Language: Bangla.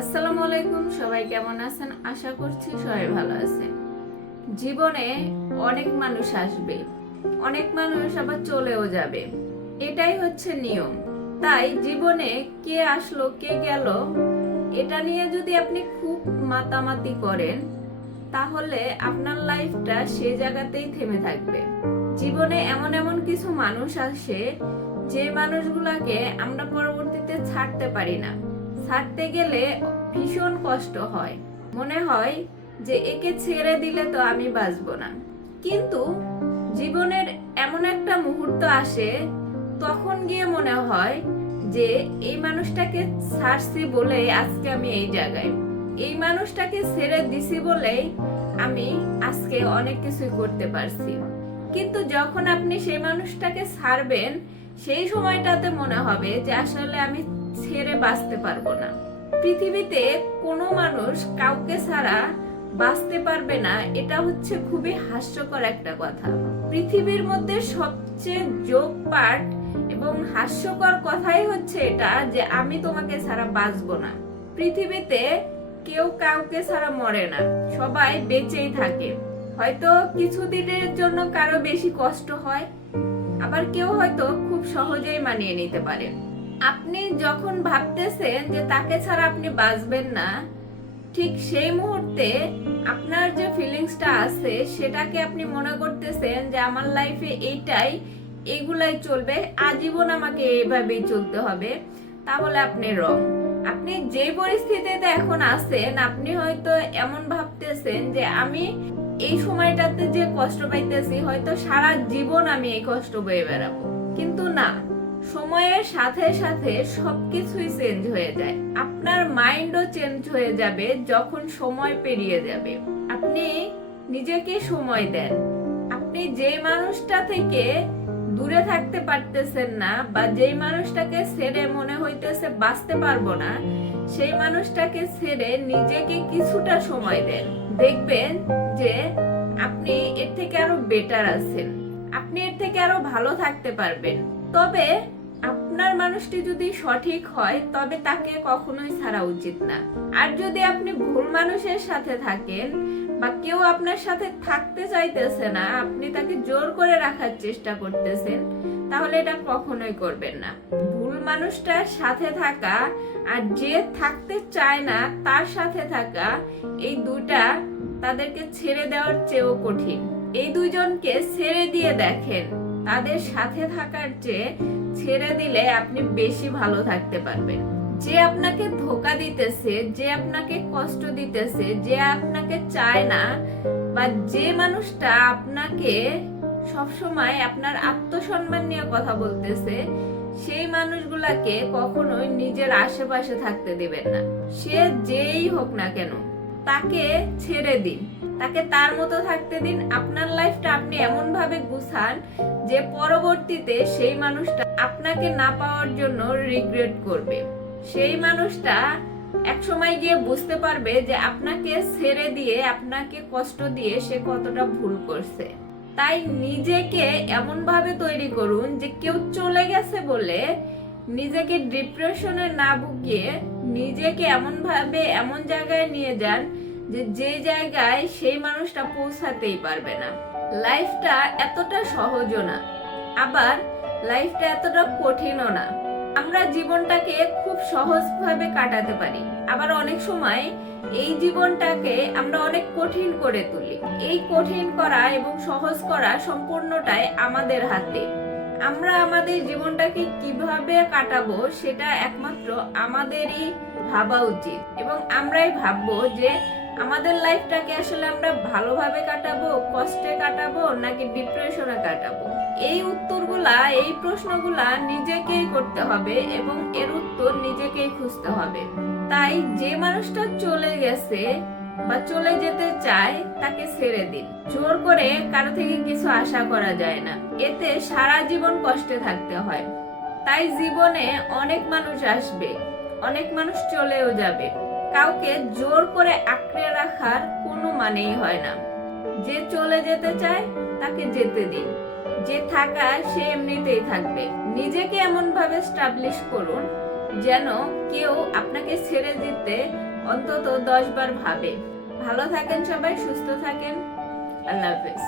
আসসালামু আলাইকুম। সবাই কেমন আছেন? আশা করছি সবাই ভালো আছেন। জীবনে অনেক মানুষ আসবে, অনেক মানুষ আবার চলেও যাবে, এটাই হচ্ছে নিয়ম। তাই জীবনে কে আসলো কে গেল এটা নিয়ে যদি আপনি খুব মাতামাতি করেন, তাহলে আপনার লাইফটা সে জায়গাতেই থেমে থাকবে। জীবনে এমন এমন কিছু মানুষ আসে, যে মানুষগুলাকে আমরা পরবর্তীতে ছাড়তে পারি না। ছাড়তে গেলে ভীষণ কষ্ট হয়, মনে হয় যে একে ছেড়ে দিলে তো আমি বাঁচবো না। কিন্তু জীবনের এমন একটা মুহূর্ত আসে, তখন গিয়ে মনে হয় যে এই মানুষটাকে ছাড়ছি বলেই আজকে আমি এই জায়গায়, এই মানুষটাকে ছেড়ে দিছি বলেই আমি আজকে অনেক কিছুই করতে পারছি। কিন্তু যখন আপনি সেই মানুষটাকে ছাড়বেন, সেই সময়টাতে মনে হবে যে আসলে আমি ছেড়ে বাঁচতে পারবো না। পৃথিবীতে কোনো মানুষ কাউকে ছাড়া বাঁচতে পারবে না, এটা হচ্ছে খুবই হাস্যকর একটা কথা। পৃথিবীর মধ্যে সবচেয়ে জোক পার্ট এবং হাস্যকর কথাই হচ্ছে এটা যে আমি তোমাকে ছাড়া বাঁচবো না। পৃথিবীতে কেউ কাউকে ছাড়া মরে না, সবাই বেঁচেই থাকে। হয়তো কিছুদিনের জন্য কারো বেশি কষ্ট হয়, আবার কেউ হয়তো খুব সহজেই মানিয়ে নিতে পারে। আপনি যখন ভাবতেছেন যে তাকে ছাড়া আপনি বাঁচবেন না, ঠিক সেই মুহূর্তে আপনার যে ফিলিংসটা আছে সেটাকে আপনি মনে করতেছেন যে আমার লাইফে এইগুলাই চলবে, আজীবন আমাকে এইভাবেই চলতে হবে। তাহলে আপনি রং। আপনি যে পরিস্থিতিতে এখন আছেন, আপনি হয়তো এমন ভাবতেছেন যে আমি এই সময়টাতে যে কষ্ট পাইতেছি, হয়তো সারা জীবন আমি এই কষ্ট বয়ে বেড়াবো। কিন্তু না, সময়ের সাথে সাথে সবকিছুই চেঞ্জ হয়ে যায়। আপনার মাইন্ডও চেঞ্জ হয়ে যাবে যখন সময় পেরিয়ে যাবে। আপনি নিজেকে সময় দেন। আপনি যে মানুষটা থেকে দূরে থাকতে পারতেছেন না, বা যেই মানুষটাকে ছেড়ে মনে হইতেছে বাঁচতে পারবো না, সেই মানুষটাকে ছেড়ে নিজেকে কিছুটা সময় দেন। দেখবেন যে আপনি এর থেকে আরো বেটার আছেন, আপনি এর থেকে আরো ভালো থাকতে পারবেন। তবে আপনার মানুষটি যদি সঠিক হয়, তবে তাকে কখনোই ছাড়া উচিত না। আর যদি আপনি ভুল মানুষের সাথে থাকেন, বা কেউ আপনার সাথে থাকতে চাইতেছে না, আপনি তাকে জোর করে রাখার চেষ্টা করতেছেন, তাহলে এটা কখনোই করবেন না। ভুল মানুষটার সাথে থাকা আর যে থাকতে চায় না তার সাথে থাকা, এই দুটা তাদেরকে ছেড়ে দেওয়ার চেয়েও কঠিন। এই দুইজনকে ছেড়ে দিয়ে দেখেন, তাদের সাথে থাকার চেয়ে ছেড়ে দিলে আপনি বেশি ভালো থাকতে পারবেন। যে আপনাকে ধোঁকা দিতেছে, যে আপনাকে কষ্ট দিতেছে, যে আপনাকে চায় না, বা যে মানুষটা আপনাকে সবসময় আপনার আত্মসম্মান নিয়ে কথা বলতেছে, সেই মানুষগুলাকে কখনোই নিজের আশেপাশে থাকতে দিবেন না। সে যেই হোক না কেন, তাকে ছেড়ে দিন, তাকে তার মতো থাকতে দিন। আপনার লাইফটা আপনি এমন ভাবে গুছান যে পরবর্তীতে সেই মানুষটা আপনাকে না পাওয়ার জন্য রিগ্রেট করবে। সেই মানুষটা এক সময় গিয়ে বুঝতে পারবে যে আপনাকে ছেড়ে দিয়ে, আপনাকে কষ্ট দিয়ে সে কতটা ভুল করছে। তাই নিজেকে এমন ভাবে তৈরি করুন যে কেউ চলে গেছে বলে নিজেকে ডিপ্রেশনে না ভুগিয়ে নিজেকে এমন ভাবে এমন জায়গায় নিয়ে যান যে জায়গায় সেই মানুষটা পৌঁছাতেই পারবে না। লাইফটা এতটা সহজও না, আবার লাইফটা এতটা কঠিনও না। আমরা জীবনটাকে খুব সহজভাবে কাটাতে পারি, আবার অনেক সময় এই জীবনটাকে আমরা অনেক কঠিন করে তুলি। এই কঠিন করা এবং সহজ করা সম্পূর্ণটাই আমাদের হাতে। আমরা আমাদের জীবনটাকে কিভাবে কাটাবো সেটা একমাত্র আমাদেরই ভাবা উচিত, এবং আমরাই ভাববো যে আমাদের লাইফটাকে আসলে আমরা ভালোভাবে কাটাবো, কষ্টে কাটাবো, নাকি ডিপ্রেশনে কাটাবো। এই উত্তরগুলা, এই প্রশ্নগুলা নিজেকেই করতে হবে এবং এর উত্তর নিজেকেই খুঁজতে হবে। তাই যে মানুষটা চলে গেছে বা চলে যেতে চায়, তাকে ছেড়ে দিন। জোর করে কারো থেকে কিছু আশা করা যায় না, এতে সারা জীবন কষ্টে থাকতে হয়। তাই জীবনে অনেক মানুষ আসবে, অনেক মানুষ চলেও যাবে। কাউকে জোর করে আঁকড়ে রাখার কোনো মানেই হয় না। যে চলে যেতে চায় তাকে যেতে দিন, যে থাকা সে এমনিতেই থাকবে। নিজেকে এমন ভাবে স্টাবলিশ করুন যেন কেউ আপনাকে ছেড়ে দিতে অন্তত 10 বার ভাবে। ভালো থাকেন সবাই, সুস্থ থাকেন। আল্লাহ হাফেজ।